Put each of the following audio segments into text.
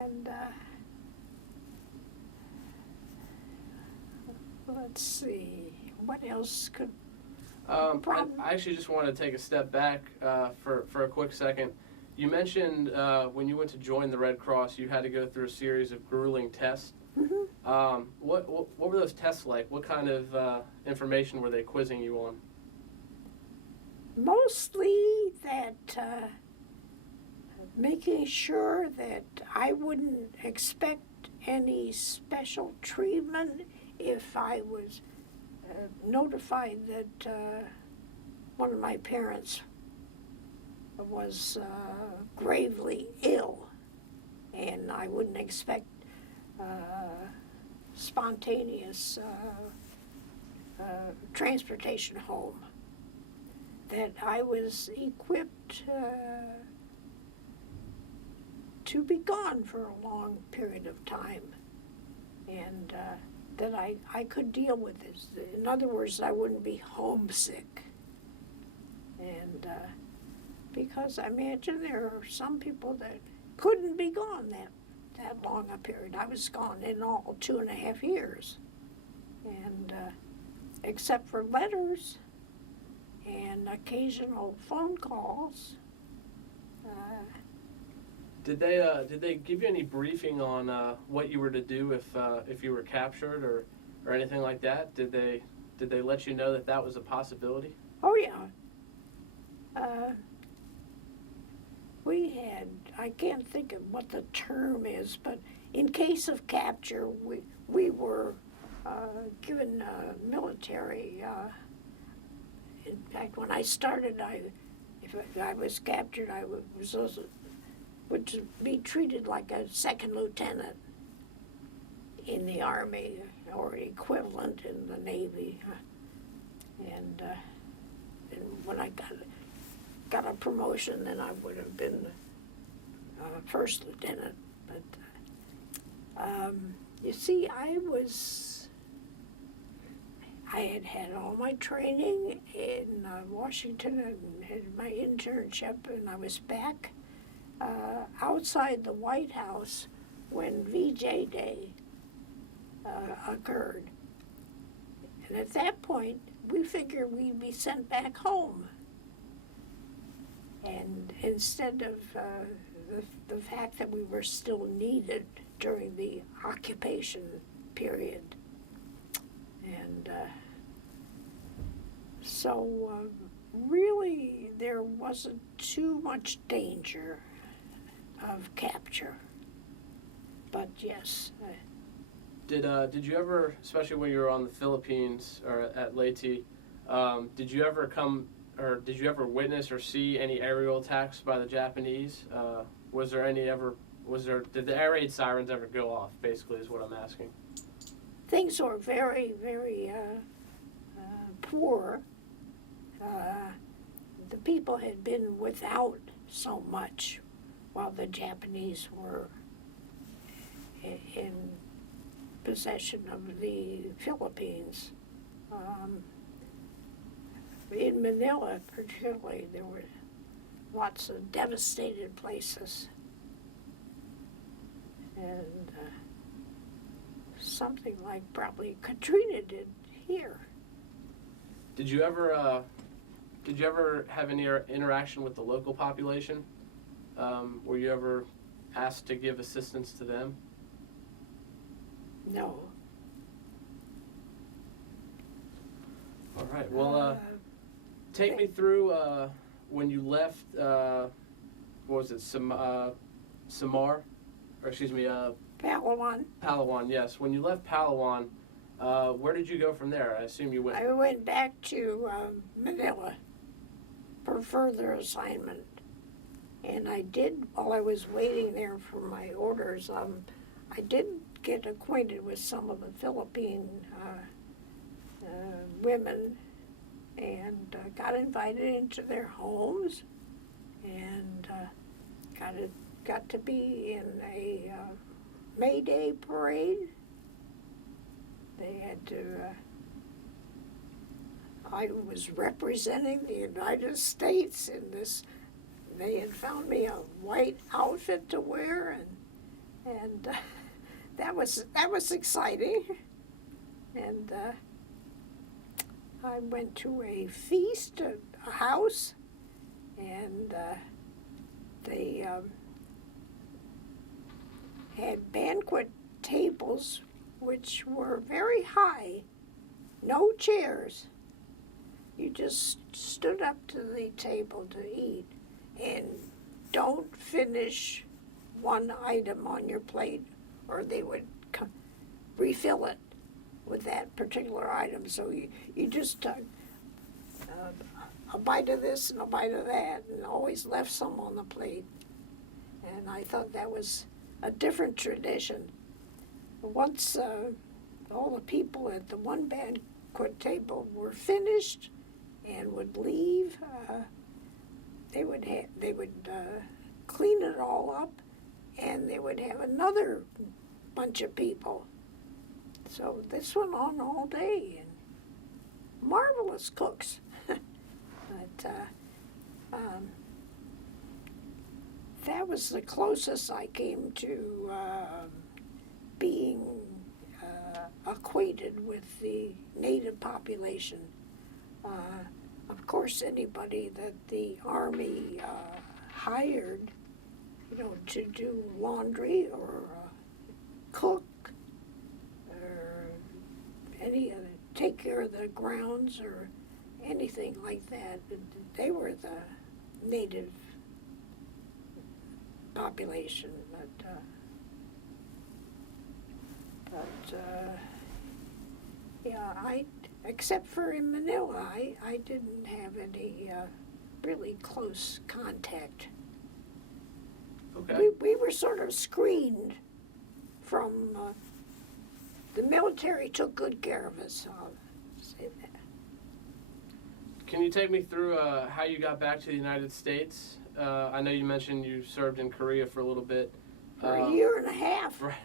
And let's see, what else could I actually just wanted to take a step back for a quick second. You mentioned when you went to join the Red Cross, you had to go through a series of grueling tests. Mm-hmm. What were those tests like? What kind of information were they quizzing you on? Mostly that making sure that I wouldn't expect any special treatment if I was notified that one of my parents was gravely ill, and I wouldn't expect spontaneous transportation home. That I was equipped to be gone for a long period of time, and that I could deal with this. In other words, I wouldn't be homesick. And because I imagine there are some people that couldn't be gone that long a period. I was gone in all 2.5 years, and except for letters and occasional phone calls. Did they give you any briefing on what you were to do if you were captured or anything like that? Did they let you know that was a possibility? Oh yeah. We had, I can't think of what the term is, but in case of capture, we were given military. In fact, when I started, if I was captured, I would be treated like a second lieutenant in the Army or equivalent in the Navy. And when I got a promotion, then I would have been first lieutenant. But you see, I had had all my training in Washington and had my internship, and I was back outside the White House when VJ Day occurred. And at that point, we figured we'd be sent back home. And instead of the fact that we were still needed during the occupation period. And so really there wasn't too much danger of capture. But yes. Did you ever, especially when you were on the Philippines or at Leyte, did you ever witness or see any aerial attacks by the Japanese? Did the air raid sirens ever go off, basically is what I'm asking. Things were very, very poor. The people had been without so much while the Japanese were in possession of the Philippines. In Manila, particularly, there were lots of devastated places. And something like probably Katrina did here. Did you ever have any interaction with the local population? Were you ever asked to give assistance to them? No. All right. Well, take me through when you left. What was it? Samar, or excuse me, Palawan. Palawan. Yes. When you left Palawan, where did you go from there? I assume you went. I went back to Manila for further assignment. And I did, while I was waiting there for my orders, I did get acquainted with some of the Philippine women and got invited into their homes and got to be in a May Day parade. They had to, I was representing the United States in this. They had found me a white outfit to wear, and that was exciting. And I went to a feast at a house, and they had banquet tables which were very high, no chairs. You just stood up to the table to eat, and don't finish one item on your plate, or they would refill it with that particular item. So you just took a bite of this and a bite of that, and always left some on the plate. And I thought that was a different tradition. Once all the people at the one banquet table were finished and would leave, they would clean it all up, and they would have another bunch of people. So this went on all day, and marvelous cooks. But that was the closest I came to being acquainted with the native population. Of course, anybody that the Army hired, to do laundry or cook or take care of the grounds or anything like that, they were the native population. Yeah, except for in Manila, I didn't have any really close contact. Okay. We were sort of screened from, the military took good care of us, I'll say that. Can you take me through how you got back to the United States? I know you mentioned you served in Korea for a little bit. For a year and a half. Right.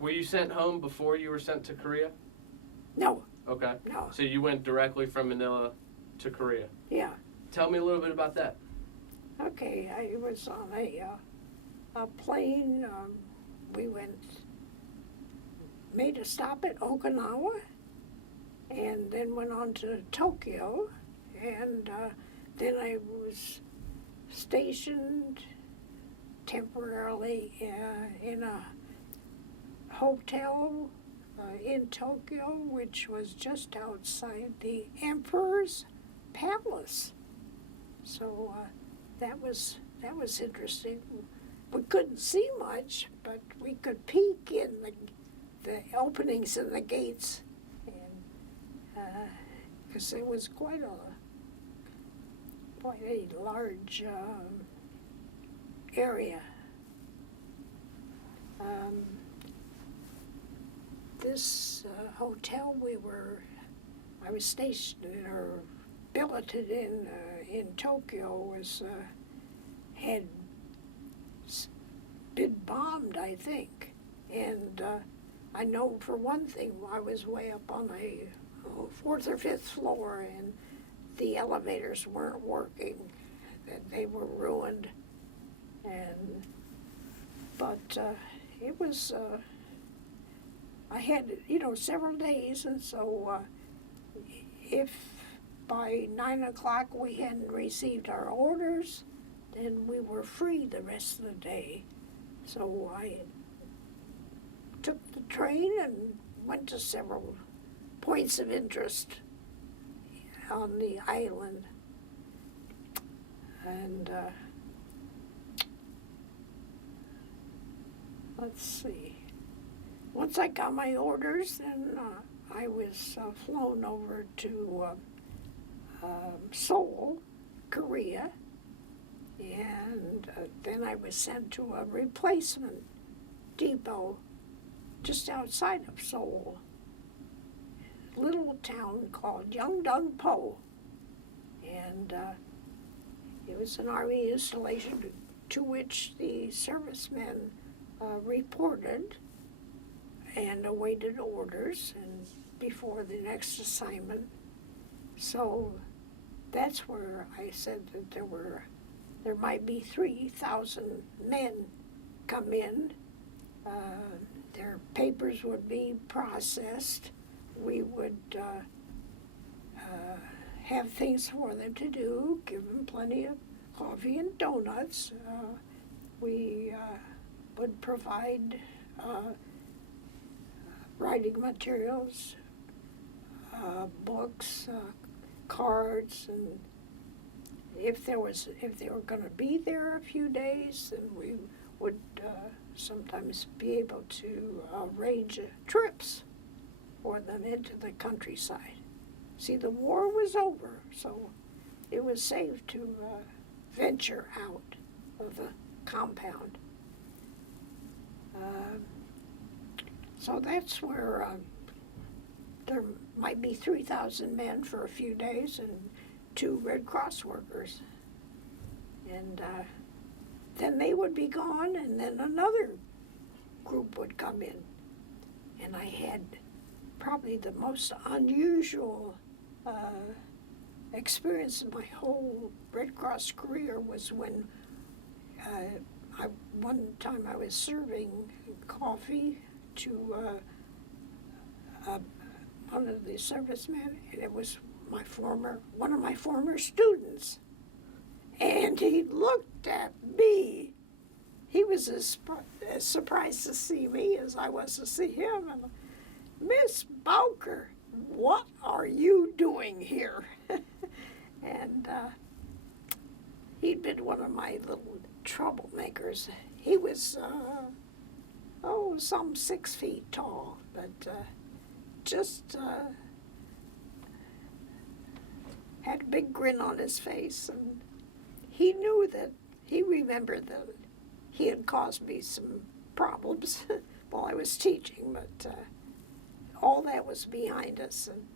Were you sent home before you were sent to Korea? No. Okay. No. So you went directly from Manila to Korea. Yeah. Tell me a little bit about that. Okay, I was on a plane. We made a stop at Okinawa, and then went on to Tokyo, and then I was stationed temporarily in a hotel in Tokyo, which was just outside the Emperor's Palace. So that was interesting. We couldn't see much, but we could peek in the openings in the gates, and because it was quite a large area. This hotel I was stationed in, or billeted in Tokyo, had been bombed, I think. And I know for one thing, I was way up on a fourth or fifth floor, and the elevators weren't working, and they were ruined. But it was, I had, several days, and so if by 9 o'clock we hadn't received our orders, then we were free the rest of the day. So I took the train and went to several points of interest on the island. And let's see. Once I got my orders, then I was flown over to Seoul, Korea, and then I was sent to a replacement depot just outside of Seoul, a little town called Yeongdong-po, and it was an Army installation to which the servicemen reported and awaited orders and before the next assignment. So that's where I said that there might be 3,000 men come in. Their papers would be processed. We would have things for them to do, give them plenty of coffee and donuts. We would provide writing materials, books, cards, and if they were going to be there a few days, then we would sometimes be able to arrange trips for them into the countryside. See, the war was over, so it was safe to venture out of the compound. So that's where there might be 3,000 men for a few days and 2 Red Cross workers. And then they would be gone, and then another group would come in. And I had probably the most unusual experience in my whole Red Cross career was when one time I was serving coffee to one of the servicemen, and it was one of my former students. And he looked at me. He was as surprised to see me as I was to see him. And, Miss Bowker, what are you doing here? And he'd been one of my little troublemakers. He was, some 6 feet tall, but just had a big grin on his face. And he remembered that he had caused me some problems while I was teaching, but all that was behind us, and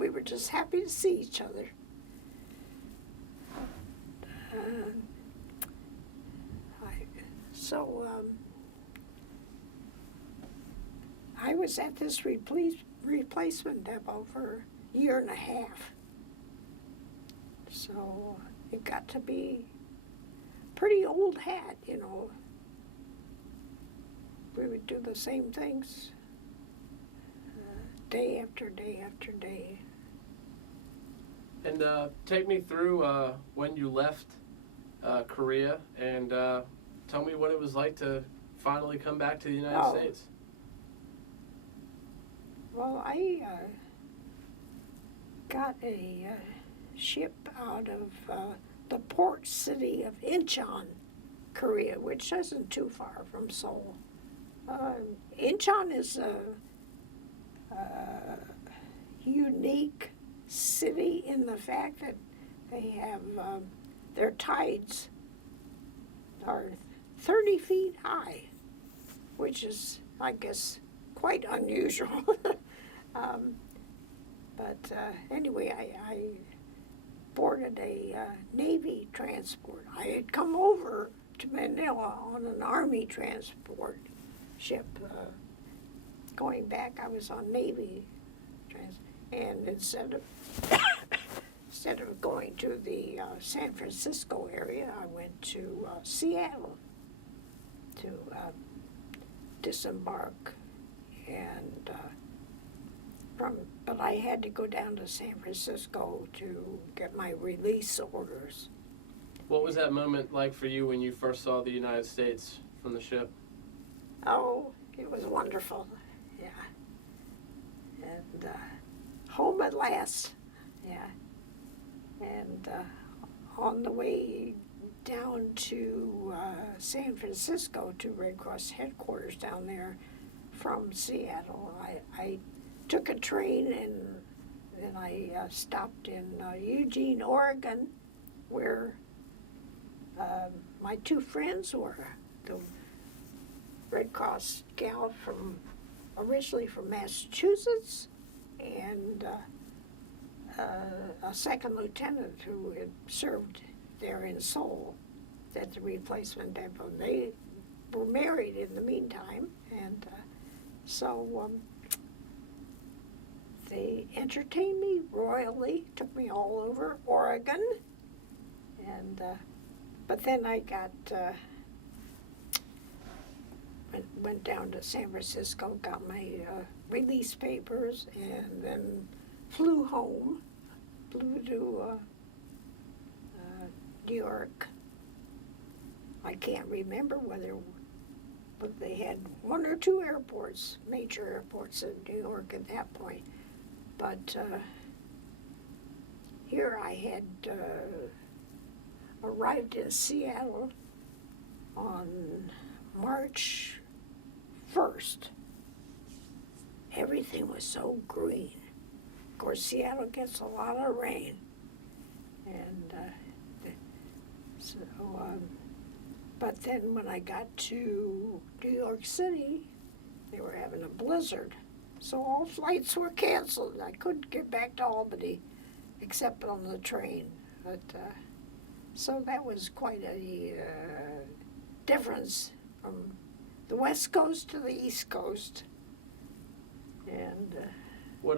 we were just happy to see each other. I was at this replacement depot for a year and a half. So it got to be pretty old hat, you know. We would do the same things day after day after day. And take me through when you left Korea, and tell me what it was like to finally come back to the United States. Well, I got a ship out of the port city of Incheon, Korea, which isn't too far from Seoul. Incheon is a unique city in the fact that they have their tides are 30 feet high, which is, I guess, quite unusual. But anyway, I boarded a Navy transport. I had come over to Manila on an Army transport ship. Going back, I was on Navy and instead of going to the San Francisco area, I went to Seattle to disembark, and but I had to go down to San Francisco to get my release orders. What was that moment like for you when you first saw the United States from the ship? Oh, it was wonderful, yeah. And home at last, yeah. And on the way down to San Francisco to Red Cross headquarters down there from Seattle, I took a train and I stopped in Eugene, Oregon, where my 2 friends were. The Red Cross gal originally from Massachusetts, and a second lieutenant who had served there in Seoul at the replacement depot. They were married in the meantime, and so they entertained me royally, took me all over Oregon, and but then I got went down to San Francisco, got my release papers, and then flew home, flew to New York. I can't remember but they had one or two airports, major airports in New York at that point. But here I had arrived in Seattle on March 1st. Everything was so green. Of course, Seattle gets a lot of rain. And but then when I got to New York City, they were having a blizzard. So all flights were canceled. I couldn't get back to Albany except on the train. But so that was quite a difference from the West Coast to the East Coast. And what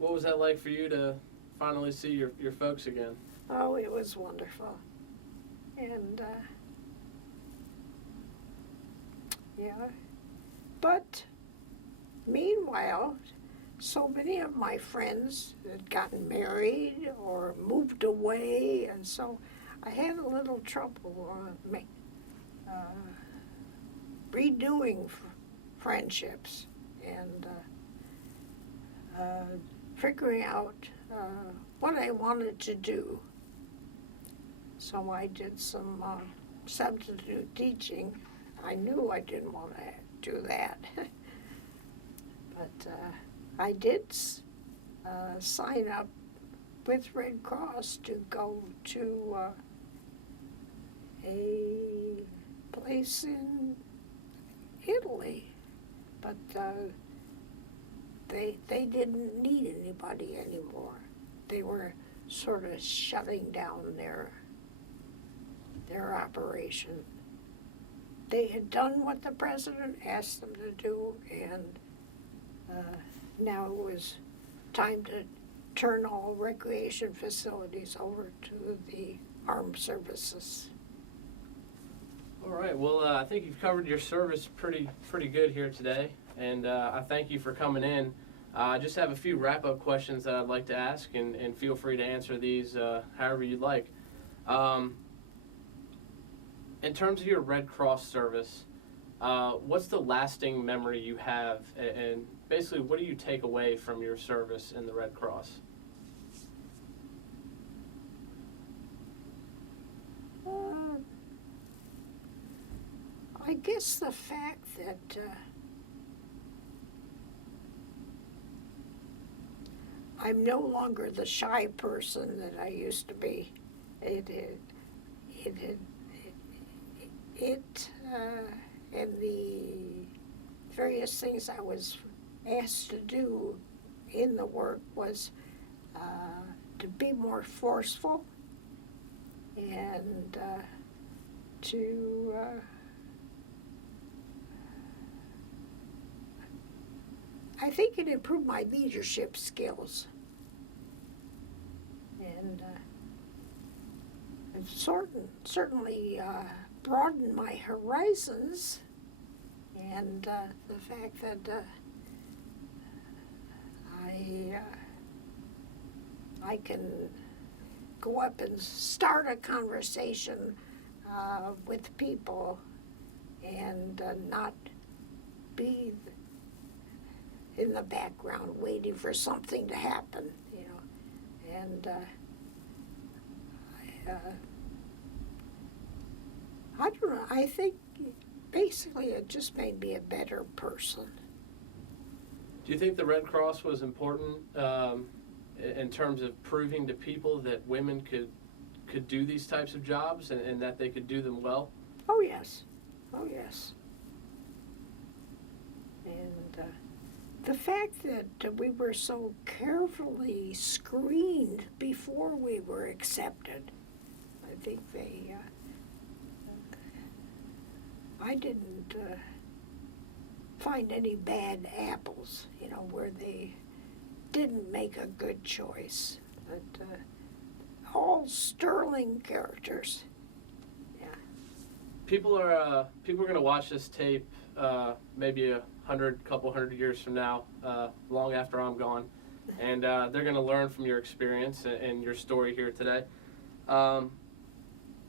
was that like for you to finally see your folks again? oh, it was wonderful. And yeah, but meanwhile, so many of my friends had gotten married or moved away, and so I had a little trouble redoing friendships and figuring out what I wanted to do. So I did some substitute teaching. I knew I didn't want to do that. But I did sign up with Red Cross to go to a place in Italy, but they didn't need anybody anymore. They were sort of shutting down their operation. They had done what the president asked them to do, and now it was time to turn all recreation facilities over to the armed services. All right. Well, I think you've covered your service pretty good here today, and I thank you for coming in. I just have a few wrap-up questions that I'd like to ask, and feel free to answer these however you'd like. In terms of your Red Cross service, what's the lasting memory you have, and basically what do you take away from your service in the Red Cross? I guess the fact that I'm no longer the shy person that I used to be. And the various things I was asked to do in the work was to be more forceful and to I think it improved my leadership skills and certainly broadened my horizons, and the fact that I can go up and start a conversation with people and not be in the background waiting for something to happen, you know. And I don't know, I think basically it just made me a better person. Do you think the Red Cross was important in terms of proving to people that women could do these types of jobs and that they could do them well? Oh yes, oh yes. And the fact that we were so carefully screened before we were accepted, I think I didn't find any bad apples, you know, where they didn't make a good choice. But all sterling characters. Yeah. people are going to watch this tape maybe couple hundred years from now, long after I'm gone, and they're going to learn from your experience and your story here today.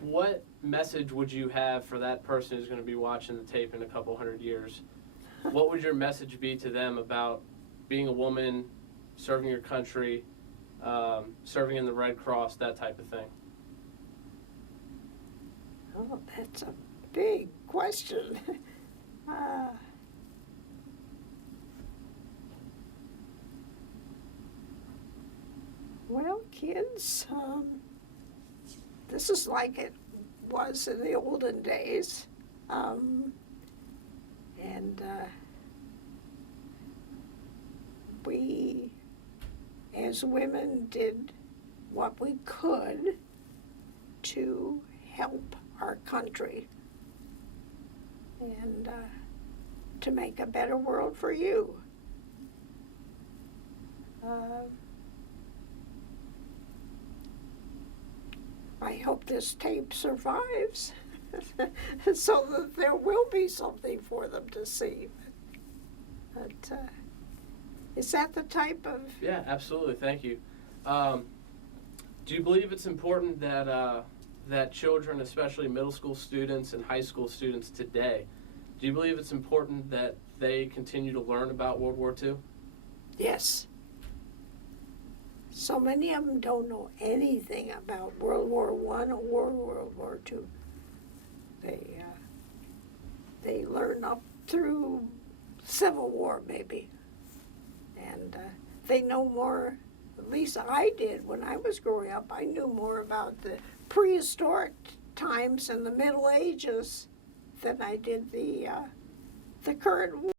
What message would you have for that person who's going to be watching the tape in a couple hundred years? What would your message be to them about being a woman, serving your country, serving in the Red Cross, that type of thing? Oh, that's a big question. Well, kids, this is like it was in the olden days. And we, as women, did what we could to help our country and to make a better world for you. I hope this tape survives so that there will be something for them to see. But is that the type of... Yeah, absolutely. Thank you. Do you believe it's important that that children, especially middle school students and high school students today, do you believe it's important that they continue to learn about World War II? Yes. So many of them don't know anything about World War I or World War II. They learn up through Civil War, maybe. And they know more, at least I did when I was growing up. I knew more about the prehistoric times and the Middle Ages than I did the current war.